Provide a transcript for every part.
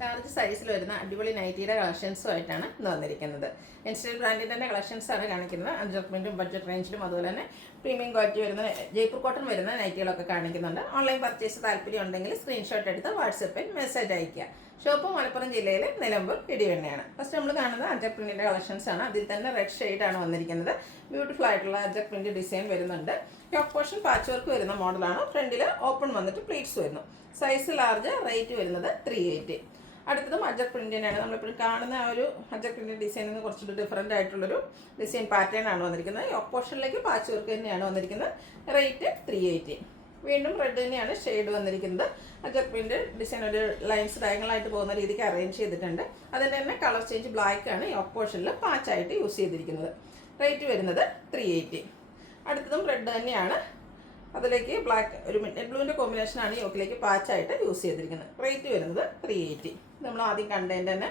Large സൈസിൽ വരുന്ന അടിപൊളി നൈറ്റിയുടെ കളക്ഷൻസുമായിട്ടാണ് ഇന്ന് വന്നിരിക്കുന്നത്. ഇൻസ്റ്റൽ ബ്രാൻഡിൻ്റെ തന്നെ കളക്ഷൻസാണ് കാണിക്കുന്നത്. അഡ്ജസ്റ്റ്മെൻറ്റും ബഡ്ജറ്റ് റേഞ്ചിലും അതുപോലെ തന്നെ പ്രീമിയം ക്വാളിറ്റി വരുന്ന ജയ്പൂർ കോട്ടൺ വരുന്ന നൈറ്റികളൊക്കെ കാണിക്കുന്നുണ്ട്. ഓൺലൈൻ പർച്ചേസ് താല്പര്യം ഉണ്ടെങ്കിൽ സ്ക്രീൻഷോട്ട് എടുത്ത് വാട്സപ്പിൽ മെസ്സേജ് അയയ്ക്കുക. ഷോപ്പ് മലപ്പുറം ജില്ലയിലെ നിലമ്പൂർ ഇടിവണ്ണയാണ്. ഫസ്റ്റ് നമ്മൾ കാണുന്നത് അജക് പ്രിൻറ്റിൻ്റെ കളക്ഷൻസാണ്. അതിൽ തന്നെ റെഡ് ഷെയ്ഡാണ് വന്നിരിക്കുന്നത്. ബ്യൂട്ടിഫുൾ ആയിട്ടുള്ള അജക് പ്രിൻറ്റ് ഡിസൈൻ വരുന്നുണ്ട്. ടോപ്പ് പോർഷൻ പാച്ച് വർക്ക് വരുന്ന മോഡലാണ്. ഫ്രണ്ടിൽ ഓപ്പൺ വന്നിട്ട് പ്ലീറ്റ്സ് വരുന്നു. സൈസ് ലാർജ്, റേറ്റ് വരുന്നത് 380. അടുത്തതും അജക് പ്രിൻറ്റിനാണ്. നമ്മളിപ്പോഴും കാണുന്ന ആ ഒരു അജക് പ്രിൻറ്റ് ഡിസൈനിൽ നിന്ന് കുറച്ചുകൂടി ഡിഫറൻ്റ് ആയിട്ടുള്ളൊരു ഡിസൈൻ പാറ്റേൺ ആണ് വന്നിരിക്കുന്നത്. ടോപ്പ് പോർഷനിലേക്ക് പാച്ച് വർക്ക് തന്നെയാണ് വന്നിരിക്കുന്നത്. റേറ്റ് 380. വീണ്ടും റെഡ് തന്നെയാണ് ഷെയ്ഡ് വന്നിരിക്കുന്നത്. അജക് പ്രിൻറ്റ് ഡിസൈൻ ഒരു ലൈൻസ് ഡയഗണലായിട്ട് പോകുന്ന രീതിക്ക് അറേഞ്ച് ചെയ്തിട്ടുണ്ട്. അതിൻ്റെ തന്നെ കളർ ചേഞ്ച് ബ്ലാക്ക് ആണ് ടോപ്പ് പോർഷനിൽ പാച്ചായിട്ട് യൂസ് ചെയ്തിരിക്കുന്നത്. റേറ്റ് വരുന്നത് 380. അടുത്തതും റെഡ് തന്നെയാണ്. അതിലേക്ക് ബ്ലാക്ക് ഒരു മിഡ് ബ്ലൂവിൻ്റെ കോമ്പിനേഷനാണ് യോക്കിലേക്ക് പാച്ചായിട്ട് യൂസ് ചെയ്തിരിക്കുന്നത്. റേറ്റ് വരുന്നത് 380. നമ്മൾ ആദ്യം കണ്ടതിൻ്റെ തന്നെ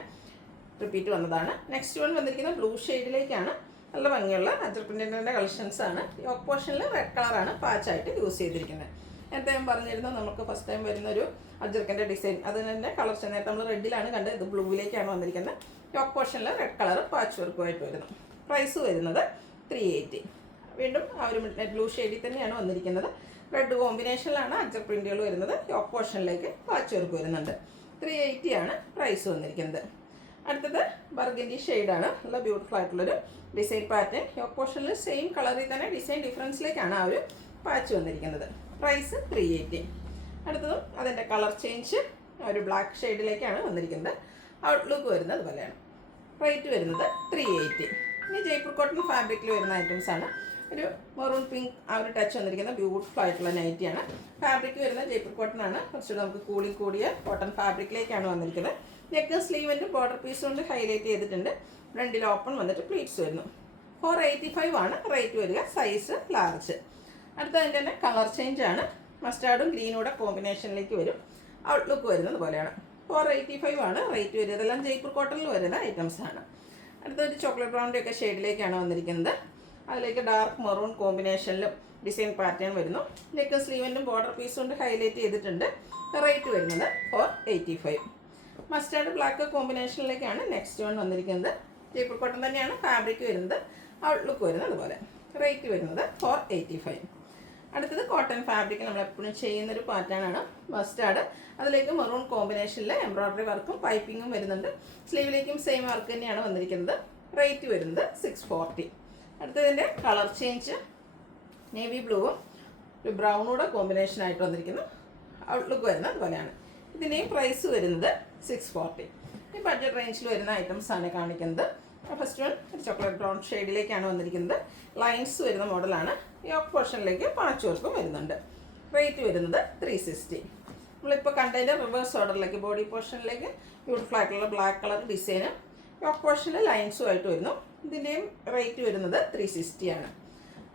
റിപ്പീറ്റ് വന്നതാണ്. നെക്സ്റ്റ് വൺ വന്നിരിക്കുന്നത് ബ്ലൂ ഷെയ്ഡിലേക്കാണ്. നല്ല ഭംഗിയുള്ള അജക് പ്രിൻറ്റിൻ്റെ കളക്ഷൻസാണ്. യോക്ക് പോർഷനിൽ റെഡ് കളറാണ് പാച്ചായിട്ട് യൂസ് ചെയ്തിരിക്കുന്നത്. നേരത്തെ ഞാൻ പറഞ്ഞിരുന്നു നമുക്ക് ഫസ്റ്റ് ടൈം വരുന്നൊരു അജർക്കിൻ്റെ ഡിസൈൻ. അതിന് തന്നെ കളർ നേരത്തെ നമ്മൾ റെഡിലാണ് കണ്ടത്. ഇത് ബ്ലൂവിലേക്കാണ് വന്നിരിക്കുന്നത്. യോക്ക് പോർഷനിൽ റെഡ് കളർ പാച്ച് വർക്കുമായിട്ട് വരുന്നു. പ്രൈസ് വരുന്നത് 380. വീണ്ടും ആ ഒരു മിഡ് ബ്ലൂ ഷെയ്ഡിൽ തന്നെയാണ് വന്നിരിക്കുന്നത്. റെഡ് കോമ്പിനേഷനിലാണ് അജക് പ്രിൻറ്റുകൾ വരുന്നത്. യോക്ക് പോർഷനിലേക്ക് പാച്ച് വർക്ക് വരുന്നുണ്ട്. 380 ആണ് പ്രൈസ് വന്നിരിക്കുന്നത്. അടുത്തത് ബർഗൻഡി ഷെയ്ഡാണ്. നല്ല ബ്യൂട്ടിഫുൾ ആയിട്ടുള്ളൊരു ഡിസൈൻ പാറ്റേൺ. യോക്ക് പോർഷനിൽ സെയിം കളറിൽ തന്നെ ഡിസൈൻ ഡിഫറൻസിലേക്കാണ് ആ ഒരു പാച്ച് വന്നിരിക്കുന്നത്. പ്രൈസ് 380. അടുത്തതും അതിൻ്റെ കളർ ചേഞ്ച് ഒരു ബ്ലാക്ക് ഷെയ്ഡിലേക്കാണ് വന്നിരിക്കുന്നത്. ഔട്ട്ലുക്ക് വരുന്നത് അതുപോലെയാണ്. റേറ്റ് വരുന്നത് 380. ഇനി ജയ്പൂർ കോട്ടൺ ഫാബ്രിക്കിൽ വരുന്ന ഐറ്റംസാണ്. ഒരു മെറൂൺ പിങ്ക് ആ ഒരു ടച്ച് വന്നിരിക്കുന്ന ബ്യൂട്ടിഫുൾ ആയിട്ടുള്ള നൈറ്റിയാണ്. ഫാബ്രിക് വരുന്ന ജയ്പൂർ കോട്ടൺ ആണ്. കുറച്ചുകൂടെ നമുക്ക് കൂടിയ കോട്ടൺ ഫാബ്രിക്കിലേക്കാണ് വന്നിരിക്കുന്നത്. നെക്ക് സ്ലീവിൻ്റെ ബോർഡർ പീസ് കൊണ്ട് ഹൈലൈറ്റ് ചെയ്തിട്ടുണ്ട്. ഫ്രണ്ടിൽ ഓപ്പൺ വന്നിട്ട് പ്ലീറ്റ്സ് വരുന്നു. 485 ആണ് റേറ്റ് വരിക. Size large. അടുത്തതിൻ്റെ തന്നെ കളർ ചേഞ്ച് ആണ്. മസ്റ്റാർഡും ഗ്രീനൂടെ കോമ്പിനേഷനിലേക്ക് വരും. ഔട്ട്ലുക്ക് വരുന്നത് പോലെയാണ്. 485 ആണ് റേറ്റ് വരിക. ഇതെല്ലാം ജയ്പൂർ കോട്ടണിൽ വരുന്ന ഐറ്റംസ് ആണ്. അടുത്തൊരു ചോക്ലേറ്റ് ബ്രൗണിൻ്റെ ഒക്കെ ഷെയ്ഡിലേക്കാണ് വന്നിരിക്കുന്നത്. അതിലേക്ക് ഡാർക്ക് മെറൂൺ കോമ്പിനേഷനിലും ഡിസൈൻ പാറ്റേൺ വരുന്നു. നെക്ക് സ്ലീവിൻ്റെ ബോർഡർ പീസ് കൊണ്ട് ഹൈലൈറ്റ് ചെയ്തിട്ടുണ്ട്. റേറ്റ് വരുന്നത് 485. മസ്റ്റാർഡ് ബ്ലാക്ക് കോമ്പിനേഷനിലേക്കാണ് നെക്സ്റ്റ് വൺ വന്നിരിക്കുന്നത്. ജയ്പൂർ കോട്ടൺ തന്നെയാണ് ഫാബ്രിക് വരുന്നത്. ഔട്ട്ലുക്ക് വരുന്നത് അതുപോലെ. റേറ്റ് വരുന്നത് 485. അടുത്തത് കോട്ടൺ ഫാബ്രിക് നമ്മളെപ്പോഴും ചെയ്യുന്നൊരു പാറ്റേൺ ആണ്. മസ്റ്റാർഡ് അതിലേക്ക് മെറൂൺ കോമ്പിനേഷനിൽ എംബ്രോയ്ഡറി വർക്കും പൈപ്പിങ്ങും വരുന്നുണ്ട്. സ്ലീവിലേക്കും സെയിം വർക്ക് തന്നെയാണ് വന്നിരിക്കുന്നത്. റേറ്റ് വരുന്നത് 640. അടുത്തതിൻ്റെ കളർ ചേഞ്ച് നേവി ബ്ലൂവും ഒരു ബ്രൗണൂടെ കോമ്പിനേഷനായിട്ട് വന്നിരിക്കുന്നു. ഔട്ട്ലുക്ക് വരുന്നത് അതുപോലെയാണ്. ഇതിൻ്റെയും പ്രൈസ് വരുന്നത് 640. ഈ ബഡ്ജറ്റ് റേഞ്ചിൽ വരുന്ന ഐറ്റംസ് ആണ് കാണിക്കുന്നത്. ഫസ്റ്റ് വൺ ഒരു ചോക്ലേറ്റ് ബ്രൗൺ ഷെയ്ഡിലേക്കാണ് വന്നിരിക്കുന്നത്. ലൈൻസ് വരുന്ന മോഡലാണ്. യോക്ക് പോർഷനിലേക്ക് പാച്ച് വർക്കും വരുന്നുണ്ട്. റേറ്റ് വരുന്നത് 360. നമ്മളിപ്പോൾ കണ്ടതിൻ്റെ റിവേഴ്സ് ഓർഡറിലേക്ക് ബോഡി പോർഷനിലേക്ക് ബ്യൂട്ടിഫുൾ ആയിട്ടുള്ള ബ്ലാക്ക് കളർ ഡിസൈന് യോക്ക് പോർഷനിൽ ലൈൻസുമായിട്ട് വരുന്നു. ഇതിൻ്റെയും റേറ്റ് വരുന്നത് 360 ആണ്.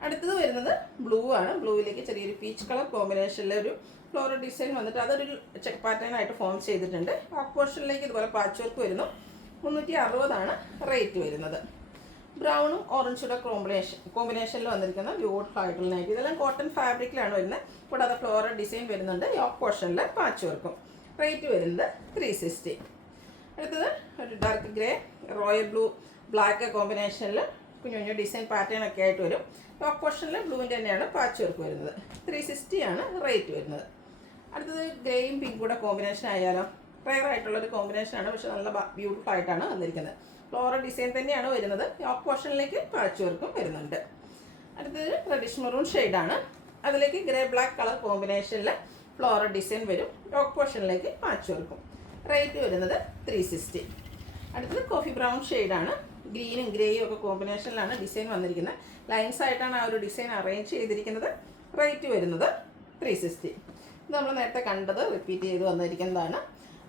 അടുത്തത് വരുന്നത് ബ്ലൂ ആണ്. ബ്ലൂവിലേക്ക് ചെറിയൊരു പീച്ച് കളർ കോമ്പിനേഷനിൽ ഒരു ഫ്ലോറൽ ഡിസൈൻ വന്നിട്ട് അതൊരു ചെക്ക് പാറ്റേൺ ആയിട്ട് ഫോം ചെയ്തിട്ടുണ്ട്. യോക്ക് പോർഷനിലേക്ക് ഇതുപോലെ പാച്ച് വർക്ക് വരുന്നു. 360 ആണ് റേറ്റ് വരുന്നത്. ബ്രൗണും ഓറഞ്ചുടെ കോമ്പിനേഷനിൽ വന്നിരിക്കുന്ന ബ്യൂട്ടിഫുൾ ആയിട്ടുള്ള നൈറ്റ്. ഇതെല്ലാം കോട്ടൺ ഫാബ്രിക്കിലാണ് വരുന്നത്. കൂടാതെ ഫ്ലോറൽ ഡിസൈൻ വരുന്നുണ്ട്. യോക്ക് പോർഷനിൽ പാച്ച് വർക്കും. റേറ്റ് വരുന്നത് 360. അടുത്തത് ഒരു dark grey royal blue black കോമ്പിനേഷനിൽ കുഞ്ഞു കുഞ്ഞു ഡിസൈൻ പാറ്റേൺ ഒക്കെ ആയിട്ട് വരും. ടോപ്പ് പോർഷനിൽ ബ്ലൂവിൻ്റെ തന്നെയാണ് പാച്ച് വർക്ക് വരുന്നത്. 360 ആണ് റേറ്റ് വരുന്നത്. അടുത്തത് ഗ്രേയും പിങ്ക് കൂടെ കോമ്പിനേഷൻ ആയാലും റെയർ ആയിട്ടുള്ളൊരു കോമ്പിനേഷനാണ്. പക്ഷെ നല്ല ബ്യൂട്ടിഫുൾ ആയിട്ടാണ് വന്നിരിക്കുന്നത്. ഫ്ലോറൽ ഡിസൈൻ തന്നെയാണ് വരുന്നത്. ടോപ്പ് പോർഷനിലേക്ക് പാച്ച് വർക്കും വരുന്നുണ്ട്. അടുത്തത് റെഡിഷ് മെറൂൺ ഷെയ്ഡാണ്. അതിലേക്ക് ഗ്രേ ബ്ലാക്ക് കളർ കോമ്പിനേഷനിൽ ഫ്ലോറൽ ഡിസൈൻ വരും. ടോപ്പ് പോർഷനിലേക്ക് പാച്ച് വർക്കും. റേറ്റ് വരുന്നത് 360. അടുത്തത് കോഫി ബ്രൗൺ ഷെയ്ഡാണ്. ഗ്രീനും ഗ്രേയും ഒക്കെ കോമ്പിനേഷനിലാണ് ഡിസൈൻ വന്നിരിക്കുന്നത്. ലൈൻസ് ആയിട്ടാണ് ആ ഒരു ഡിസൈൻ അറേഞ്ച് ചെയ്തിരിക്കുന്നത്. റേറ്റ് വരുന്നത് 360. ഇത് നമ്മൾ നേരത്തെ കണ്ടത് റിപ്പീറ്റ് ചെയ്ത് വന്നിരിക്കുന്നതാണ്.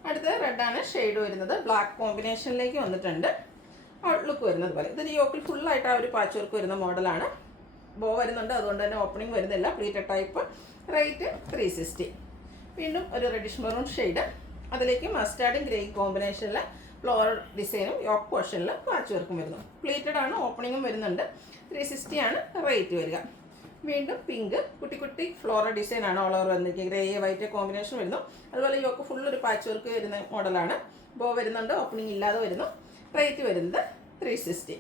അടുത്തത് റെഡാണ് ഷെയ്ഡ് വരുന്നത്. ബ്ലാക്ക് കോമ്പിനേഷനിലേക്ക് വന്നിട്ടുണ്ട്. ഔട്ട്ലുക്ക് വരുന്നത് പോലെ. ഇതിന് യോക്കിൽ ഫുള്ളായിട്ട് ആ ഒരു പാച്ച് വർക്ക് വരുന്ന മോഡലാണ്. ബോ വരുന്നുണ്ട്. അതുകൊണ്ട് തന്നെ ഓപ്പണിംഗ് വരുന്നില്ല. Pleated type. റേറ്റ് 360. വീണ്ടും ഒരു റെഡിഷ് മെറൂൺ ഷെയ്ഡ്. അതിലേക്ക് മസ്റ്റാർഡും ഗ്രേ കോമ്പിനേഷനിൽ ഫ്ലോറൽ ഡിസൈനും യോക്ക് പോർഷനിൽ പാച്ച് വർക്കും വരുന്നു. പ്ലീറ്റഡ് ആണ്. ഓപ്പണിങ്ങും വരുന്നുണ്ട്. 360 ആണ് റേറ്റ് വരിക. വീണ്ടും പിങ്ക്, കുട്ടി കുട്ടി ഫ്ലോറൽ ഡിസൈനാണ് ഓൾ ഓവർ വന്നിരിക്കുന്നത്. ഗ്രേ വൈറ്റ് കോമ്പിനേഷൻ വരുന്നു. അതുപോലെ യോക്ക് ഫുൾ ഒരു പാച്ച് വർക്ക് വരുന്ന മോഡലാണ്. ബോ വരുന്നുണ്ട്, ഓപ്പണിംഗ് ഇല്ലാതെ വരുന്നു. റേറ്റ് വരുന്നത് 360.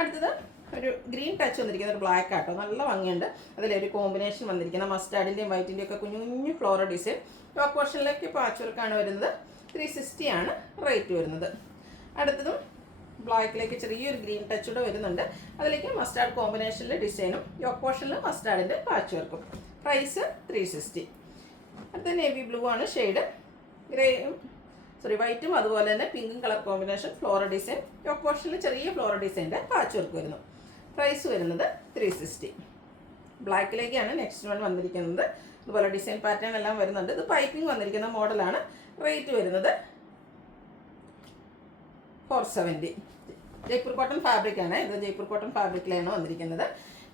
അടുത്തത് ഒരു ഗ്രീൻ ടച്ച് വന്നിരിക്കുന്ന ഒരു ബ്ലാക്ക് ആട്ടോ, നല്ല ഭംഗിയുണ്ട്. അതിലൊരു കോമ്പിനേഷൻ വന്നിരിക്കുന്ന മസ്റ്റാർഡിൻ്റെയും വൈറ്റിൻ്റെയും ഒക്കെ കുഞ്ഞു കുഞ്ഞു ഫ്ലോറൽ ഡിസൈൻ. യോക്ക് പോർഷനിലേക്ക് പാച്ച് വർക്കാണ് വരുന്നത്. 360 ആണ് റേറ്റ് വരുന്നത്. അടുത്തതും ബ്ലാക്കിലേക്ക് ചെറിയൊരു ഗ്രീൻ ടച്ച് കൂടെ വരുന്നുണ്ട്. അതിലേക്ക് മസ്റ്റാർഡ് കോമ്പിനേഷനിൽ ഡിസൈനും യോക്ക് പോർഷനിൽ മസ്റ്റാർഡിൻ്റെ പാച്ച് വർക്കും. പ്രൈസ് 360. അടുത്ത നേവി ബ്ലൂ ആണ് ഷെയ്ഡ്. വൈറ്റും അതുപോലെ തന്നെ പിങ്കും colour combination floral design. Yoke പോർഷനിൽ ചെറിയ ഫ്ലോറൽ ഡിസൈൻ്റെ പാച്ച് വർക്ക് വരുന്നു. പ്രൈസ് വരുന്നത് 360. ബ്ലാക്കിലേക്കാണ് നെക്സ്റ്റ് വൺ വന്നിരിക്കുന്നത്. അതുപോലെ ഡിസൈൻ പാറ്റേൺ എല്ലാം വരുന്നുണ്ട്. ഇത് പൈപ്പിംഗ് വന്നിരിക്കുന്ന മോഡലാണ്. റേറ്റ് വരുന്നത് 470. ജയ്പൂർ കോട്ടൺ ഫാബ്രിക് ആണ്. ഇത് ജയ്പൂർ കോട്ടൺ ഫാബ്രിക്കിലാണ് വന്നിരിക്കുന്നത്.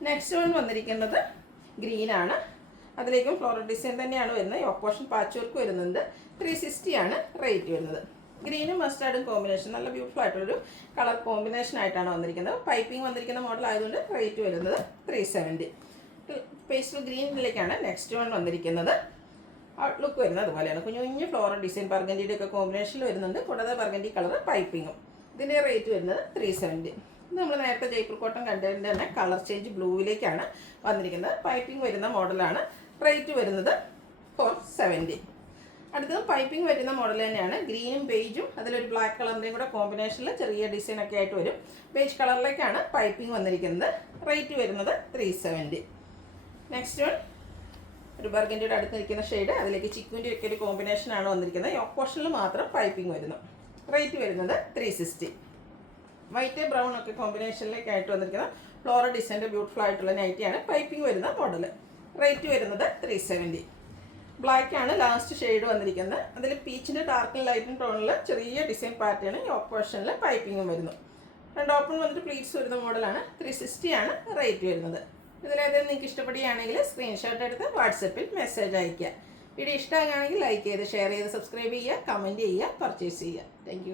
നെക്സ്റ്റ് വൺ വന്നിരിക്കുന്നത് ഗ്രീനാണ്. അതിലേക്കും ഫ്ലോറൽ ഡിസൈൻ തന്നെയാണ് വരുന്നത്. യോക്ക് പോർഷൻ പാച്ച് വർക്ക് വരുന്നുണ്ട്. 360 ആണ് റേറ്റ് വരുന്നത്. ഗ്രീനും മസ്റ്റാർഡും കോമ്പിനേഷൻ നല്ല ബ്യൂട്ടിഫുൾ ആയിട്ടുള്ളൊരു കളർ കോമ്പിനേഷൻ ആയിട്ടാണ് വന്നിരിക്കുന്നത്. പൈപ്പിംഗ് വന്നിരിക്കുന്ന മോഡൽ ആയതുകൊണ്ട് റേറ്റ് വരുന്നത് 370. പേസ്റ്റൽ ഗ്രീനിലേക്കാണ് നെക്സ്റ്റ് വൺ വന്നിരിക്കുന്നത്. ഔട്ട്ലുക്ക് വരുന്നത് അതുപോലെയാണ്. കുഞ്ഞു കുഞ്ഞു ഫ്ലോറൽ ഡിസൈൻ ബർഗൻഡിയുടെ ഒക്കെ കോമ്പിനേഷനിൽ വരുന്നുണ്ട്. കൂടാതെ ബർഗൻഡി കളർ പൈപ്പിങ്ങും. ഇതിൻ്റെ റേറ്റ് വരുന്നത് 370. ഇത് നമ്മൾ നേരത്തെ ജയ്പൂർ കോട്ടൺ കണ്ടതിൻ്റെ തന്നെ കളർ ചേഞ്ച് ബ്ലൂവിലേക്കാണ് വന്നിരിക്കുന്നത്. പൈപ്പിംഗ് വരുന്ന മോഡലാണ്. റേറ്റ് വരുന്നത് 470. അടുത്തത് പൈപ്പിംഗ് വരുന്ന മോഡൽ തന്നെയാണ്. ഗ്രീനും ബേജും അതിലൊരു ബ്ലാക്ക് കളറിൻ്റെയും കൂടെ കോമ്പിനേഷനിൽ ചെറിയ ഡിസൈനൊക്കെ ആയിട്ട് വരും. ബേജ് കളറിലേക്കാണ് പൈപ്പിംഗ് വന്നിരിക്കുന്നത്. റേറ്റ് വരുന്നത് 370. നെക്സ്റ്റ് വൺ ഒരു ബർഗൻഡിയുടെ അടുത്ത് നിൽക്കുന്ന ഷെയ്ഡ്. അതിലേക്ക് ചിക്കുവിൻ്റെ ഒക്കെ ഒരു കോമ്പിനേഷനാണ് വന്നിരിക്കുന്നത്. യോക്ക് പോർഷനിൽ മാത്രം പൈപ്പിംഗ് വരുന്നു. റേറ്റ് വരുന്നത് 360. വൈറ്റ് ബ്രൗൺ ഒക്കെ കോമ്പിനേഷനിലേക്കായിട്ട് വന്നിരിക്കുന്ന ഫ്ലോറൽ ഡിസൈൻ്റെ ബ്യൂട്ടിഫുൾ ആയിട്ടുള്ള നൈറ്റിയാണ്. പൈപ്പിംഗ് വരുന്ന മോഡൽ. റേറ്റ് വരുന്നത് 370. ബ്ലാക്ക് ആണ് ലാസ്റ്റ് ഷെയ്ഡ് വന്നിരിക്കുന്നത്. അതിൽ പീച്ചിൻ്റെ ഡാർക്കും ലൈറ്റും ടോണിൽ ചെറിയ ഡിസൈൻ പാറ്റേൺ യോക്ക് പോർഷനിൽ പൈപ്പിങ്ങും വരുന്നു. രണ്ട് ഓപ്പൺ വന്നിട്ട് പ്ലീറ്റ്സ് വരുന്ന മോഡലാണ്. 360 ആണ് റേറ്റ് വരുന്നത്. ഇതിലേതെങ്കിലും നിങ്ങൾക്ക് ഇഷ്ടപ്പെടുകയാണെങ്കിൽ സ്ക്രീൻഷോട്ട് എടുത്ത് വാട്സപ്പിൽ മെസ്സേജ് അയയ്ക്കുക. വീഡിയോ ഇഷ്ടമാകുകയാണെങ്കിൽ ലൈക്ക് ചെയ്ത് ഷെയർ ചെയ്ത് സബ്സ്ക്രൈബ് ചെയ്യുക, കമൻറ്റ് ചെയ്യുക, പർച്ചേസ് ചെയ്യുക. താങ്ക്